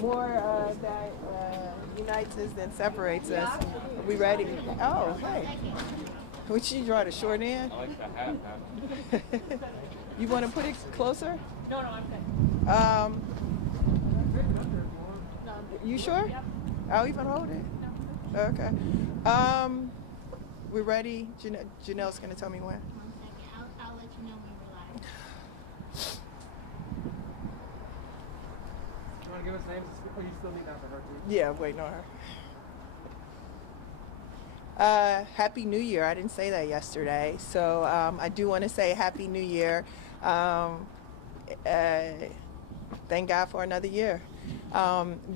More that unites us than separates us. Are we ready? Oh, hey. Would you draw the short end? I like the half. You want to put it closer? No, I'm good. You sure? Yep. I'll even hold it. No. Okay. We're ready. Janelle's going to tell me when. 1 second. I'll let you know when we're live. You want to give us names? Or you still need that for her too? Yeah, waiting on her. Happy New Year. I didn't say that yesterday. So I do want to say Happy New Year. Thank God for another year.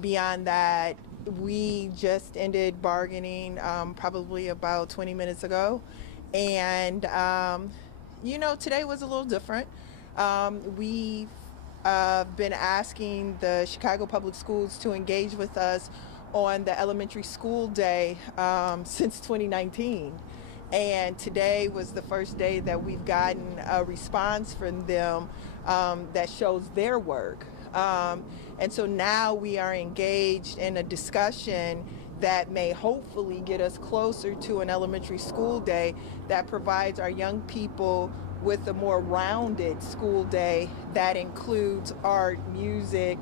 Beyond that, we just ended bargaining probably about 20 minutes ago. And, today was a little different. We've been asking the Chicago Public Schools to engage with us on the elementary school day since 2019. And today was the first day that we've gotten a response from them that shows their work. And so now we are engaged in a discussion that may hopefully get us closer to an elementary school day that provides our young people with a more rounded school day that includes art, music,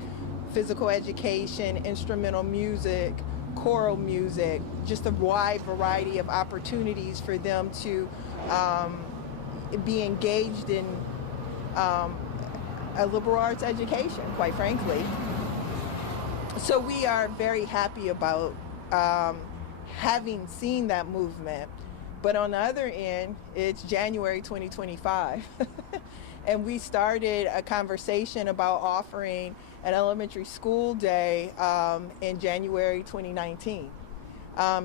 physical education, instrumental music, choral music, just a wide variety of opportunities for them to be engaged in a liberal arts education, quite frankly. So we are very happy about having seen that movement. But on the other end, it's January 2025. And we started a conversation about offering an elementary school day in January 2019.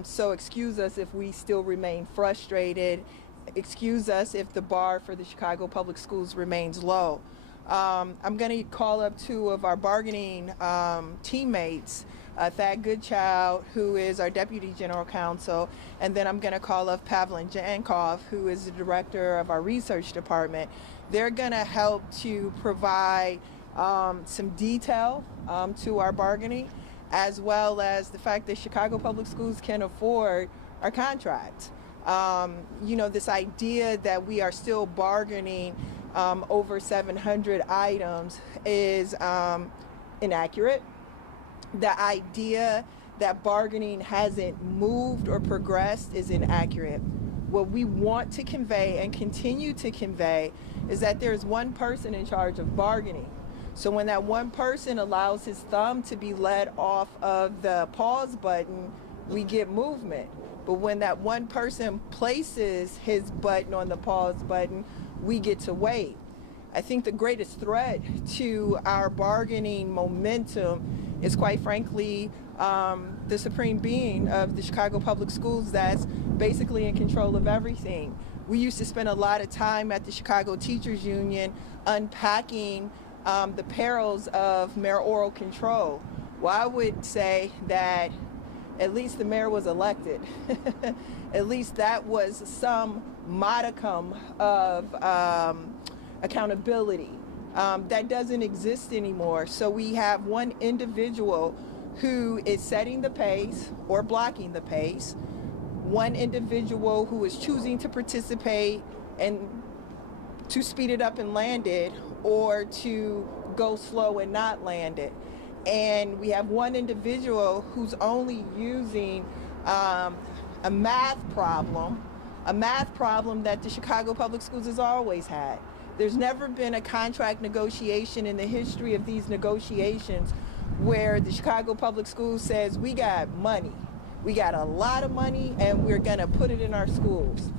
So excuse us if we still remain frustrated. Excuse us if the bar for the Chicago Public Schools remains low. I'm going to call up two of our bargaining teammates, Thad Goodchild, who is our Deputy General Counsel, and then I'm going to call up Pavel and Janov, who is the Director of our Research Department. They're going to help to provide some detail to our bargaining, as well as the fact that Chicago Public Schools can afford our contract. This idea that we are still bargaining over 700 items is inaccurate. The idea that bargaining hasn't moved or progressed is inaccurate. What we want to convey and continue to convey is that there's one person in charge of bargaining. So when that one person allows his thumb to be let off of the pause button, we get movement. But when that one person places his button on the pause button, we get to wait. I think the greatest threat to our bargaining momentum is, quite frankly, the supreme being of the Chicago Public Schools that's basically in control of everything. We used to spend a lot of time at the Chicago Teachers Union unpacking the perils of mayoral control. Well, I would say that at least the mayor was elected. At least that was some modicum of accountability. That doesn't exist anymore. So we have one individual who is setting the pace or blocking the pace, one individual who is choosing to participate and to speed it up and land it, or to go slow and not land it. And we have one individual who's only using a math problem that the Chicago Public Schools has always had. There's never been a contract negotiation in the history of these negotiations where the Chicago Public Schools says, we got money. We got a lot of money and we're gonna put it in our schools.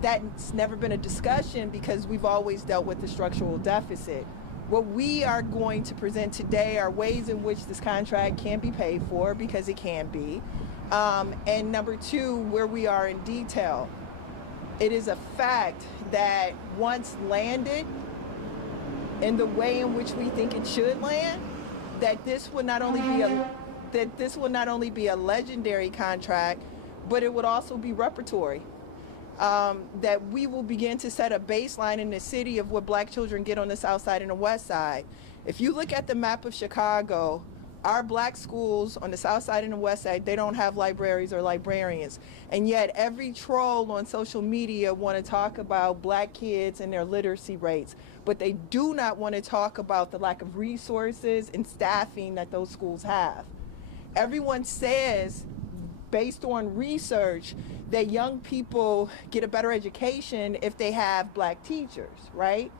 That's never been a discussion because we've always dealt with the structural deficit. What we are going to present today are ways in which this contract can be paid for, because it can be. And number two, where we are in detail. It is a fact that once landed in the way in which we think it should land, that this would not only be a legendary contract, but it would also be repertory. That we will begin to set a baseline in the city of what black children get on the south side and the west side. If you look at the map of Chicago, our black schools on the south side and the west side, they don't have libraries or librarians. And yet every troll on social media want to talk about black kids and their literacy rates, but they do not want to talk about the lack of resources and staffing that those schools have. Everyone says, based on research, that young people get a better education if they have black teachers, right?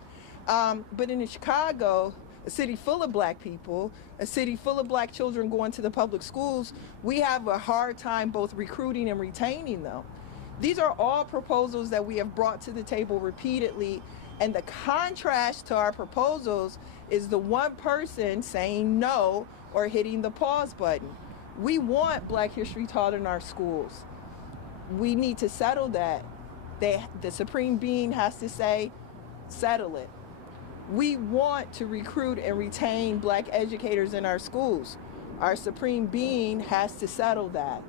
But in Chicago, a city full of black people, a city full of black children going to the public schools, we have a hard time both recruiting and retaining them. These are all proposals that we have brought to the table repeatedly, and the contrast to our proposals is the one person saying no or hitting the pause button. We want Black history taught in our schools. We need to settle that. The supreme being has to say, settle it. We want to recruit and retain black educators in our schools. Our supreme being has to settle that.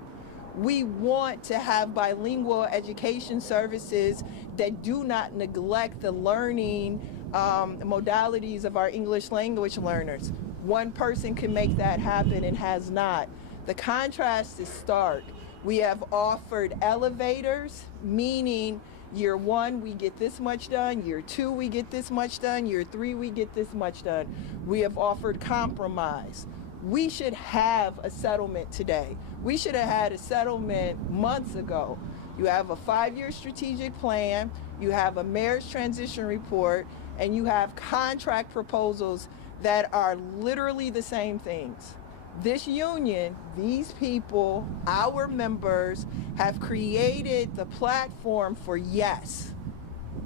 We want to have bilingual education services that do not neglect the learning modalities of our English language learners. One person can make that happen and has not. The contrast is stark. We have offered elevators, meaning year 1, we get this much done. Year 2, we get this much done. Year 3, we get this much done. We have offered compromise. We should have a settlement today. We should have had a settlement months ago. You have a 5-year strategic plan, you have a mayor's transition report, and you have contract proposals that are literally the same things. This union, these people, our members, have created the platform for yes.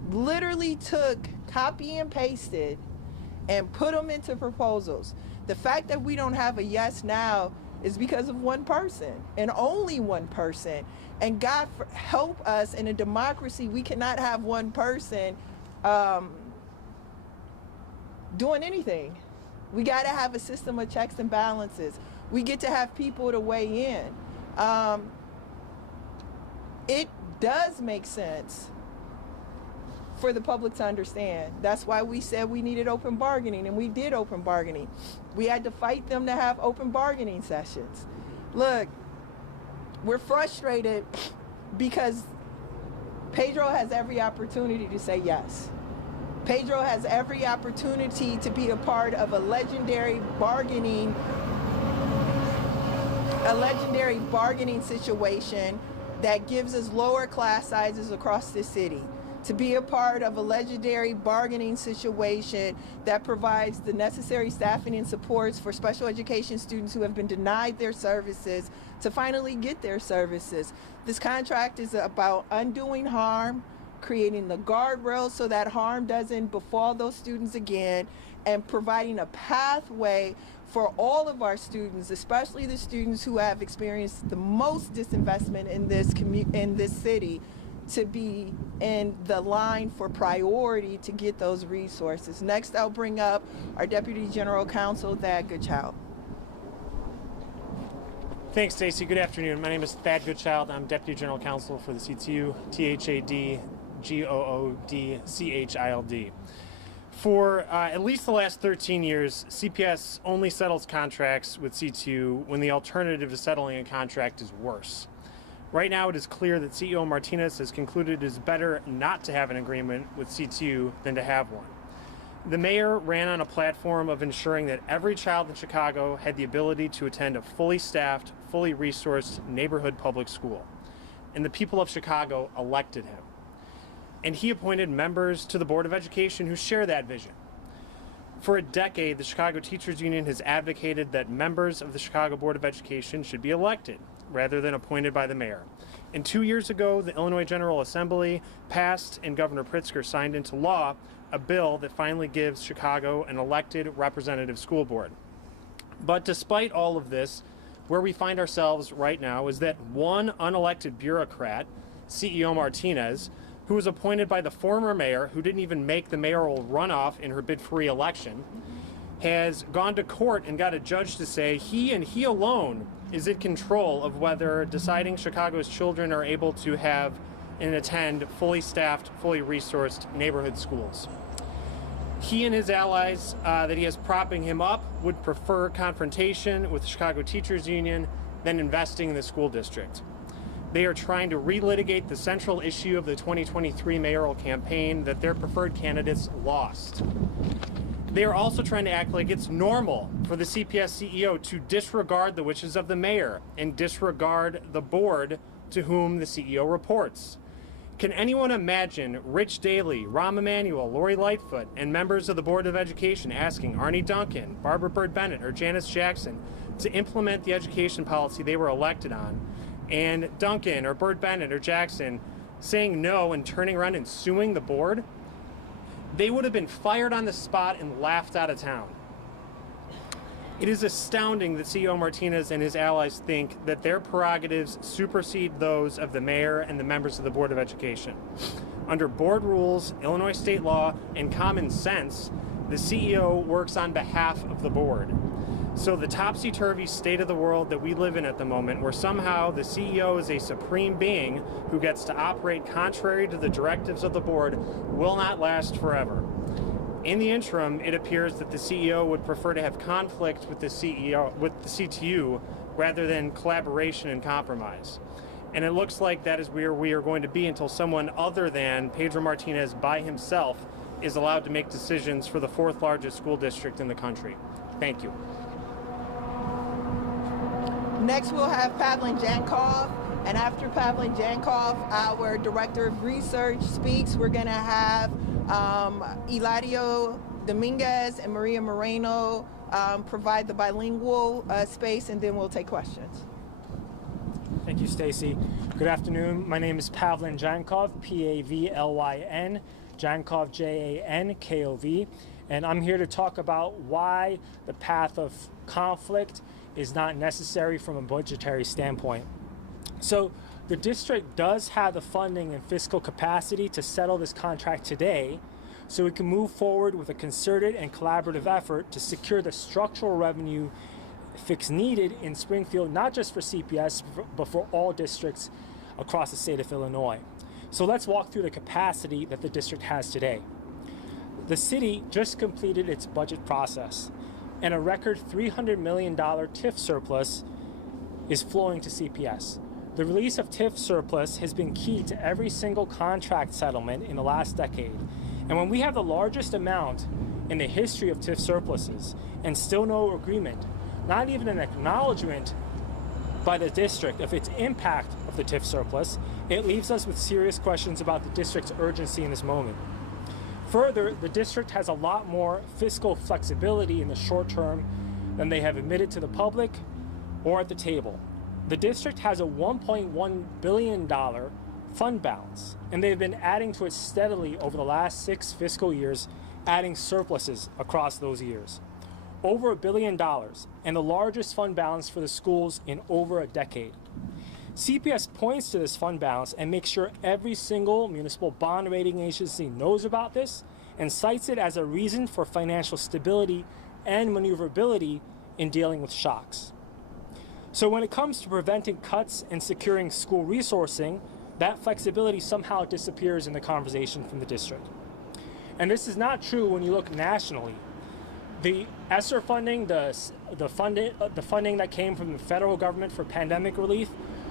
Literally took, copy and pasted, and put them into proposals. The fact that we don't have a yes now is because of one person, and only one person. And God help us, in a democracy, we cannot have one person doing anything. We got to have a system of checks and balances. We get to have people to weigh in. It does make sense for the public to understand. That's why we said we needed open bargaining, and we did open bargaining. We had to fight them to have open bargaining sessions. Look, we're frustrated because Pedro has every opportunity to say yes. Pedro has every opportunity to be a part of a legendary bargaining situation that gives us lower class sizes across the city, to be a part of a legendary bargaining situation that provides the necessary staffing and supports for special education students who have been denied their services to finally get their services. This contract is about undoing harm, creating the guardrails so that harm doesn't befall those students again, and providing a pathway for all of our students, especially the students who have experienced the most disinvestment in this city, to be in the line for priority to get those resources. Next, I'll bring up our Deputy General Counsel, Goodchild. Thanks, Stacy. Good afternoon. My name is Thad Goodchild. I'm Deputy General Counsel for the CTU, THADGOODCHILD. For at least the last 13 years, CPS only settles contracts with CTU when the alternative to settling a contract is worse. Right now, it is clear that CEO Martinez has concluded it is better not to have an agreement with CTU than to have one. The mayor ran on a platform of ensuring that every child in Chicago had the ability to attend a fully staffed, fully resourced neighborhood public school. And the people of Chicago elected him. And he appointed members to the Board of Education who share that vision. For a decade, the Chicago Teachers Union has advocated that members of the Chicago Board of Education should be elected rather than appointed by the mayor. And 2 years ago, the Illinois General Assembly passed and Governor Pritzker signed into law a bill that finally gives Chicago an elected representative school board. But despite all of this, where we find ourselves right now is that one unelected bureaucrat, CEO Martinez, who was appointed by the former mayor, who didn't even make the mayoral runoff in her bid for re-election, has gone to court and got a judge to say he and he alone is in control of whether deciding Chicago's children are able to have and attend fully staffed, fully resourced neighborhood schools. He and his allies that he has propping him up would prefer confrontation with the Chicago Teachers Union than investing in the school district. They are trying to relitigate the central issue of the 2023 mayoral campaign that their preferred candidates lost. They are also trying to act like it's normal for the CPS CEO to disregard the wishes of the mayor and disregard the board to whom the CEO reports. Can anyone imagine Rich Daley, Rahm Emanuel, Lori Lightfoot, and members of the Board of Education asking Arnie Duncan, Barbara Byrd Bennett, or Janice Jackson to implement the education policy they were elected on, and Duncan or Byrd Bennett or Jackson saying no and turning around and suing the board? They would have been fired on the spot and laughed out of town. It is astounding that CEO Martinez and his allies think that their prerogatives supersede those of the mayor and the members of the Board of Education. Under board rules, Illinois state law, and common sense, the CEO works on behalf of the board. So the topsy-turvy state of the world that we live in at the moment, where somehow the CEO is a supreme being who gets to operate contrary to the directives of the board, will not last forever. In the interim, it appears that the CEO would prefer to have conflict with the CTU rather than collaboration and compromise. And it looks like that is where we are going to be until someone other than Pedro Martinez by himself is allowed to make decisions for the fourth largest school district in the country. Thank you. Next, we'll have Pavel Janov, and after Pavel Janov, our Director of Research speaks. We're going to have Eladio Dominguez and Maria Moreno provide the bilingual space, and then we'll take questions. Thank you, Stacy. Good afternoon. My name is Pavel Janov, P-A-V-L-Y-N, Jankov, J-A-N-K-O-V, and I'm here to talk about why the path of conflict is not necessary from a budgetary standpoint. So the district does have the funding and fiscal capacity to settle this contract today, so we can move forward with a concerted and collaborative effort to secure the structural revenue fix needed in Springfield, not just for CPS, but for all districts across the state of Illinois. So let's walk through the capacity that the district has today. The city just completed its budget process, and a record $300 million TIF surplus is flowing to CPS. The release of TIF surplus has been key to every single contract settlement in the last decade. And when we have the largest amount in the history of TIF surpluses and still no agreement, not even an acknowledgement by the district of its impact of the TIF surplus, it leaves us with serious questions about the district's urgency in this moment. Further, the district has a lot more fiscal flexibility in the short term than they have admitted to the public or at the table. The district has a $1.1 billion fund balance, and they've been adding to it steadily over the last 6 fiscal years, adding surpluses across those years. Over $1 billion, and the largest fund balance for the schools in over a decade. CPS points to this fund balance and makes sure every single municipal bond rating agency knows about this and cites it as a reason for financial stability and maneuverability in dealing with shocks. So when it comes to preventing cuts and securing school resourcing, that flexibility somehow disappears in the conversation from the district. And this is not true when you look nationally. The ESSER funding, the funding that came from the federal government for pandemic relief,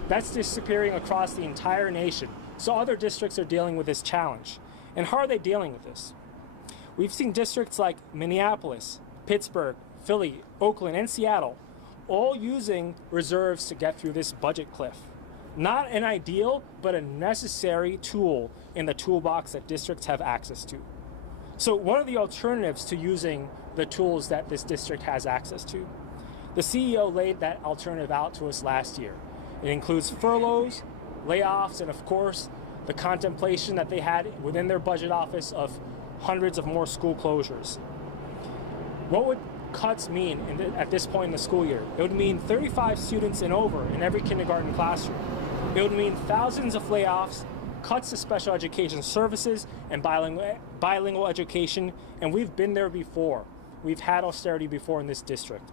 that's disappearing across the entire nation. So other districts are dealing with this challenge. And how are they dealing with this? We've seen districts like Minneapolis, Pittsburgh, Philly, Oakland, and Seattle all using reserves to get through this budget cliff. Not an ideal, but a necessary tool in the toolbox that districts have access to. So what are the alternatives to using the tools that this district has access to? The CEO laid that alternative out to us last year. It includes furloughs, layoffs, and of course, the contemplation that they had within their budget office of hundreds of more school closures. What would cuts mean at this point in the school year? It would mean 35 students and over in every kindergarten classroom. It would mean thousands of layoffs, cuts to special education services and bilingual education, and we've been there before. We've had austerity before in this district.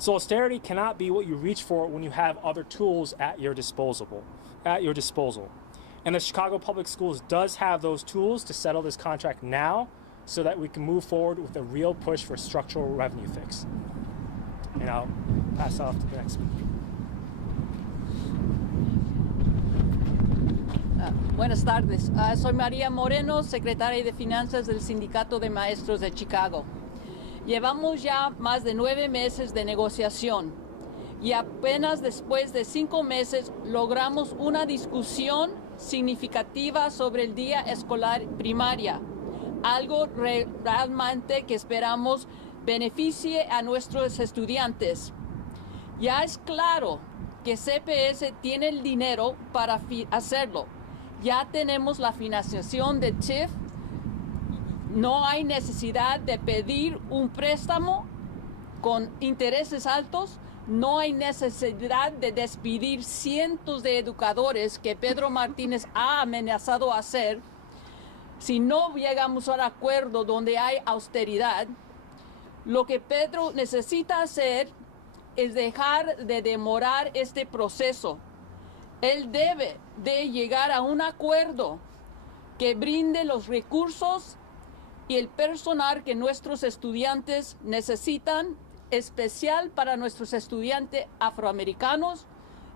So austerity cannot be what you reach for when you have other tools at your disposal. And the Chicago Public Schools does have those tools to settle this contract now, so that we can move forward with a real push for structural revenue fix. And I'll pass off to the next speaker. Buenas tardes. Soy María Moreno, secretaria de Finanzas del Sindicato de Maestros de Chicago. Llevamos ya más de 9 meses de negociación y apenas después de 5 meses logramos una discusión significativa sobre el día escolar primaria, algo realmente que esperamos beneficie a nuestros estudiantes. Ya es claro que CPS tiene el dinero para hacerlo. Ya tenemos la financiación de TIF. No hay necesidad de pedir un préstamo con intereses altos. No hay necesidad de despedir cientos de educadores que Pedro Martínez ha amenazado a hacer. Si no llegamos a un acuerdo donde hay austeridad, lo que Pedro necesita hacer es dejar de demorar este proceso. Él debe de llegar a un acuerdo que brinde los recursos y el personal que nuestros estudiantes necesitan, especial para nuestros estudiantes afroamericanos,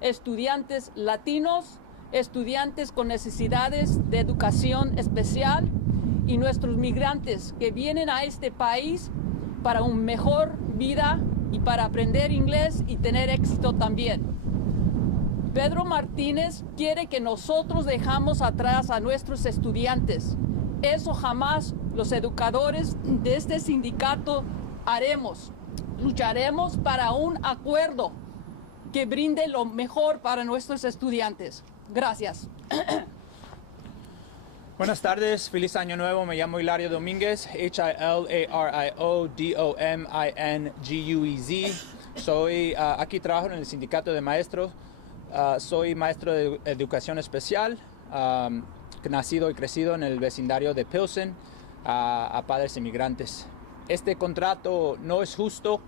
estudiantes latinos, estudiantes con necesidades de educación especial y nuestros migrantes que vienen a este país para una mejor vida y para aprender inglés y tener éxito también. Pedro Martínez quiere que nosotros dejamos atrás a nuestros estudiantes. Eso jamás los educadores de este sindicato haremos. Lucharemos para un acuerdo que brinde lo mejor para nuestros estudiantes. Gracias. Buenas tardes, feliz año nuevo. Me llamo Hilario Domínguez, Hilariodomínguez. Soy aquí trabajo en el sindicato de maestros. Soy maestro de educación especial, nacido y crecido en el vecindario de Pilsen, a padres inmigrantes. Este contrato no es justo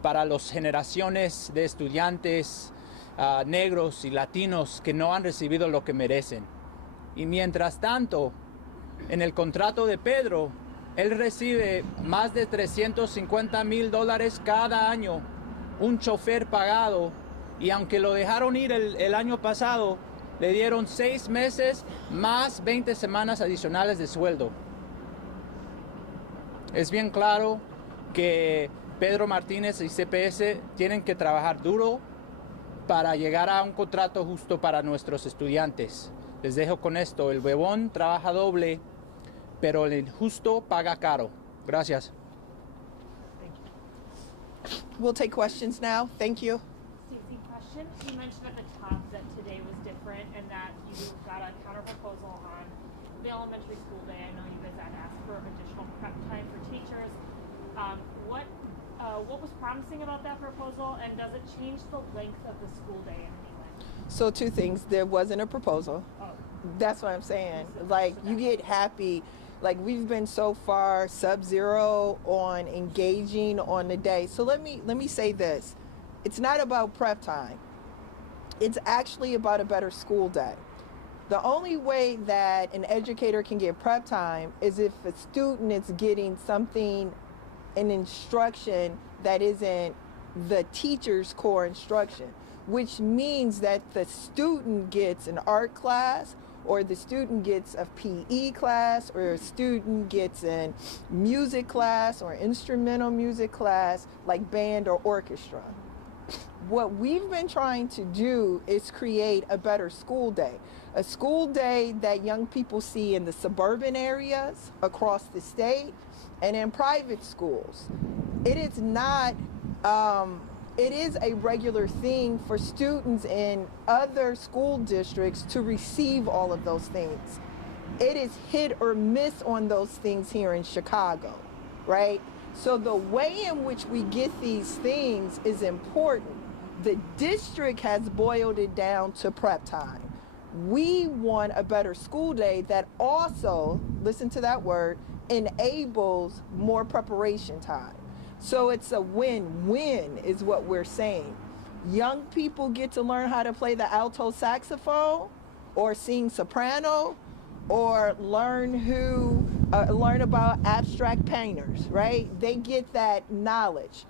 para las generaciones de estudiantes negros y latinos que no han recibido lo que merecen. Y mientras tanto, en el contrato de Pedro, él recibe más de $350,000 cada año, un chofer pagado, y aunque lo dejaron ir el año pasado, le dieron 6 meses más 20 semanas adicionales de sueldo. Es bien claro que Pedro Martínez y CPS tienen que trabajar duro para llegar a un contrato justo para nuestros estudiantes. Les dejo con esto: el huevón trabaja doble, pero el injusto paga caro. Gracias. We'll take questions now. Thank you. Stacey, question. You mentioned at the top that today was different and that you got a counter proposal on the elementary school day. I know you guys had asked for additional prep time for teachers. What was promising about that proposal, and does it change the length of the school day in any way? So 2 things. There wasn't a proposal. Oh. That's what I'm saying. Like, you get happy. Like, we've been so far sub-zero on engaging on the day. So let me say this. It's not about prep time. It's actually about a better school day. The only way that an educator can get prep time is if a student is getting something, an instruction that isn't the teacher's core instruction, which means that the student gets an art class, or the student gets a PE class, or a student gets a music class or instrumental music class like band or orchestra. What we've been trying to do is create a better school day. A school day that young people see in the suburban areas across the state and in private schools. It is not, it is a regular thing for students in other school districts to receive all of those things. It is hit or miss on those things here in Chicago, right? So the way in which we get these things is important. The district has boiled it down to prep time. We want a better school day that also, listen to that word, enables more preparation time. So it's a win-win is what we're saying. Young people get to learn how to play the alto saxophone or sing soprano, or learn who learn about abstract painters, right? They get that knowledge.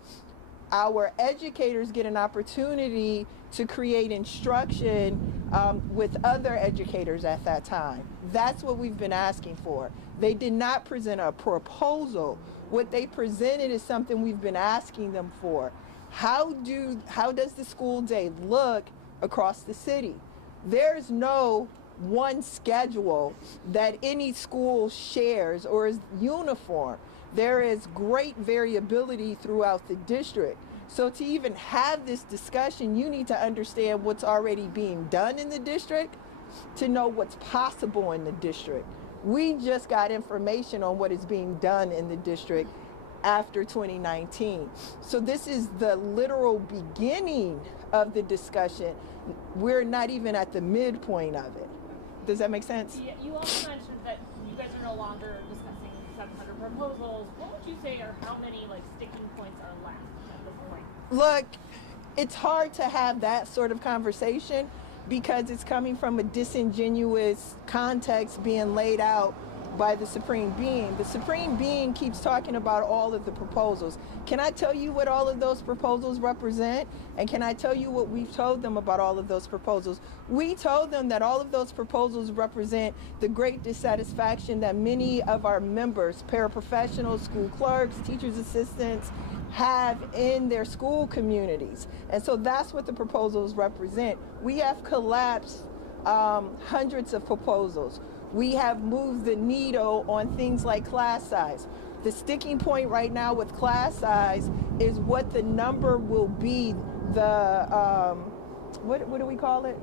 Our educators get an opportunity to create instruction with other educators at that time. That's what we've been asking for. They did not present a proposal. What they presented is something we've been asking them for. How does the school day look across the city? There's no one schedule that any school shares or is uniform. There is great variability throughout the district. So to even have this discussion, you need to understand what's already being done in the district to know what's possible in the district. We just got information on what is being done in the district after 2019. So this is the literal beginning of the discussion. We're not even at the midpoint of it. Does that make sense? Yeah, you also mentioned that you guys are no longer discussing 700 proposals. What would you say are how many like sticking points are left at this point? Look, it's hard to have that sort of conversation because it's coming from a disingenuous context being laid out by the Supreme Being. The Supreme Being keeps talking about all of the proposals. Can I tell you what all of those proposals represent? And can I tell you what we've told them about all of those proposals? We told them that all of those proposals represent the great dissatisfaction that many of our members, paraprofessionals, school clerks, teachers' assistants, have in their school communities. And so that's what the proposals represent. We have collapsed hundreds of proposals. We have moved the needle on things like class size. The sticking point right now with class size is what the number will be, what do we call it?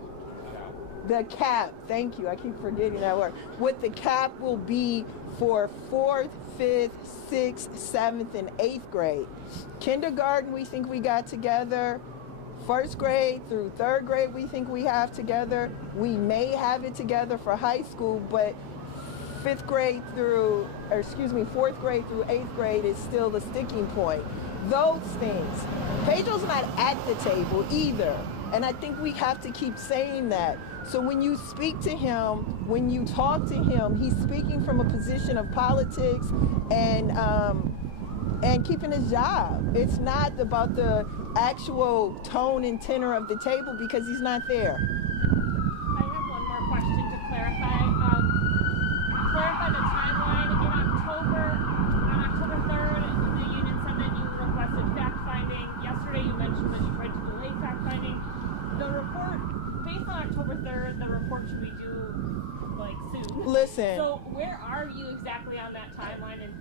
The cap, thank you, I keep forgetting that word. What the cap will be for 4th, 5th, 6th, 7th, and 8th grade. Kindergarten, we think we got together. 1st grade through 3rd grade, we think we have together. We may have it together for high school, but 4th grade through 8th grade is still the sticking point. Those things. Pedro's not at the table either. And I think we have to keep saying that. So when you speak to him, when you talk to him, he's speaking from a position of politics and keeping his job. It's not about the actual tone and tenor of the table because he's not there. I have one more question to clarify. Clarify the timeline. On October 3rd, the union said that you requested fact-finding. Yesterday you mentioned that you tried to delay fact-finding. The report, based on October 3rd, the report should be due like soon. Listen. So where are you exactly on that timeline? And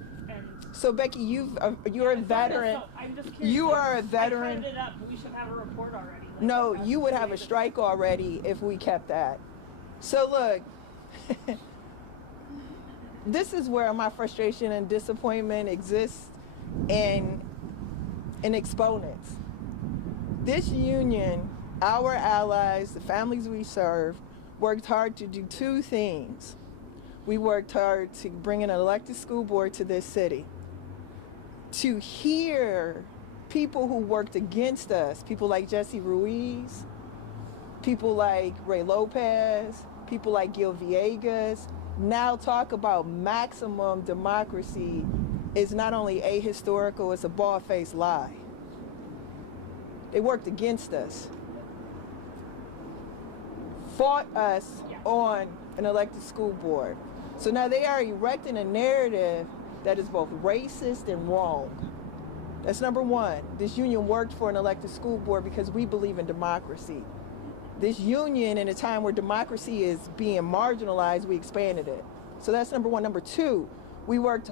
so Becky, you're a veteran. So I'm just curious. You are a veteran. I counted it up. We should have a report already. Like, No, you would have a strike already if we kept that. So look, this is where my frustration and disappointment exists in exponents. This union, our allies, the families we serve, worked hard to do two things. We worked hard to bring an elected school board to this city, to hear people who worked against us, people like Jesse Ruiz, people like Ray Lopez, people like Gil Villegas, now talk about maximum democracy is not only ahistorical, it's a bald-faced lie. They worked against us, fought us on an elected school board. So now they are erecting a narrative that is both racist and wrong. That's number one. This union worked for an elected school board because we believe in democracy. This union, in a time where democracy is being marginalized, we expanded it. So that's number one. Number two, we worked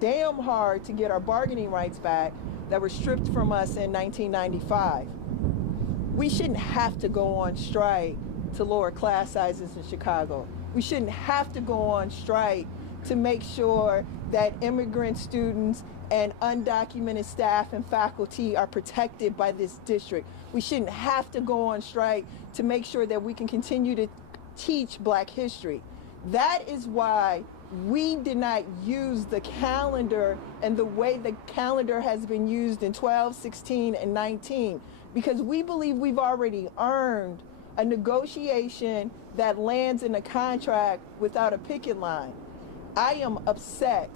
damn hard to get our bargaining rights back that were stripped from us in 1995. We shouldn't have to go on strike to lower class sizes in Chicago. We shouldn't have to go on strike to make sure that immigrant students and undocumented staff and faculty are protected by this district. We shouldn't have to go on strike to make sure that we can continue to teach Black history. That is why we did not use the calendar and the way the calendar has been used in 12, 16, and 19, because we believe we've already earned a negotiation that lands in a contract without a picket line. I am upset,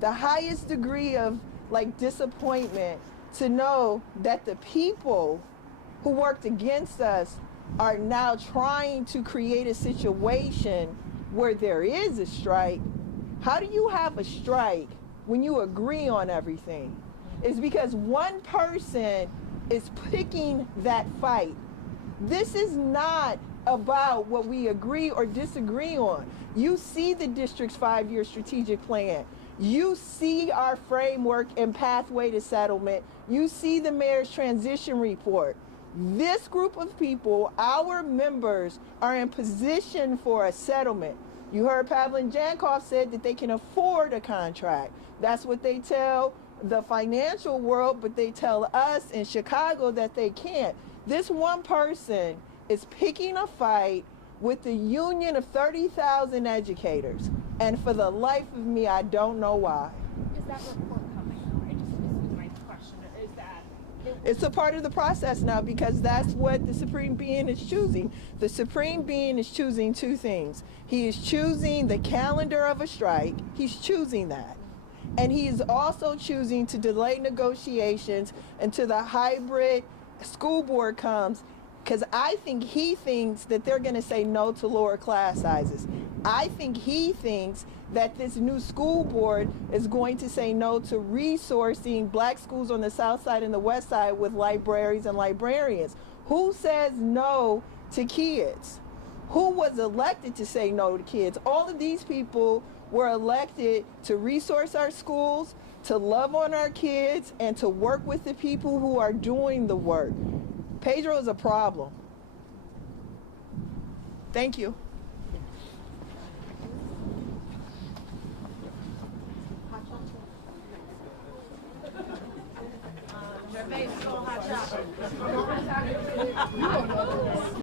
the highest degree of like disappointment to know that the people who worked against us are now trying to create a situation where there is a strike. How do you have a strike when you agree on everything? It's because one person is picking that fight. This is not about what we agree or disagree on. You see the district's 5-year strategic plan. You see our framework and pathway to settlement. You see the mayor's transition report. This group of people, our members, are in position for a settlement. You heard Pavel and Janov said that they can afford a contract. That's what they tell the financial world, but they tell us in Chicago that they can't. This one person is picking a fight with the union of 30,000 educators. And for the life of me, I don't know why. Is that report coming though? This was my question. Is that It's a part of the process now because that's what the Supreme Being is choosing. The Supreme Being is choosing two things. He is choosing the calendar of a strike. He's choosing that. And he is also choosing to delay negotiations until the hybrid school board comes, because I think he thinks that they're going to say no to lower class sizes. I think he thinks that this new school board is going to say no to resourcing black schools on the south side and the west side with libraries and librarians. Who says no to kids? Who was elected to say no to kids? All of these people were elected to resource our schools, to love on our kids, and to work with the people who are doing the work. Pedro is a problem. Thank you. Hot chocolate.